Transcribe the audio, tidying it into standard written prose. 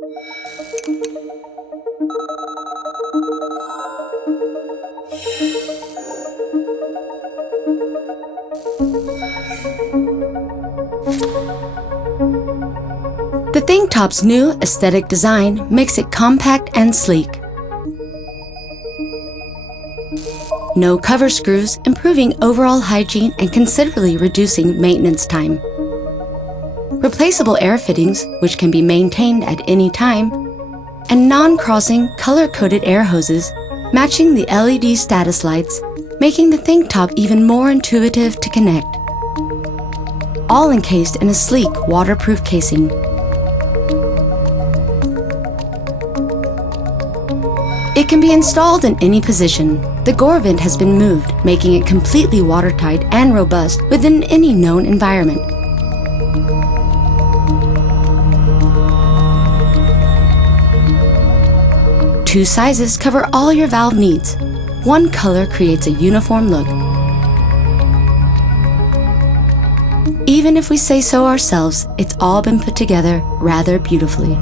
The ThinkTop's new aesthetic design makes it compact and sleek. No cover screws, improving overall hygiene and considerably reducing maintenance time. Replaceable air fittings, which can be maintained at any time, and non-crossing color-coded air hoses matching the LED status lights, making the ThinkTop even more intuitive to connect. All encased in a sleek, waterproof casing. It can be installed in any position. The gore vent has been moved, making it completely watertight and robust within any known environment. Two sizes cover all your valve needs. One color creates a uniform look. Even if we say so ourselves, it's all been put together rather beautifully.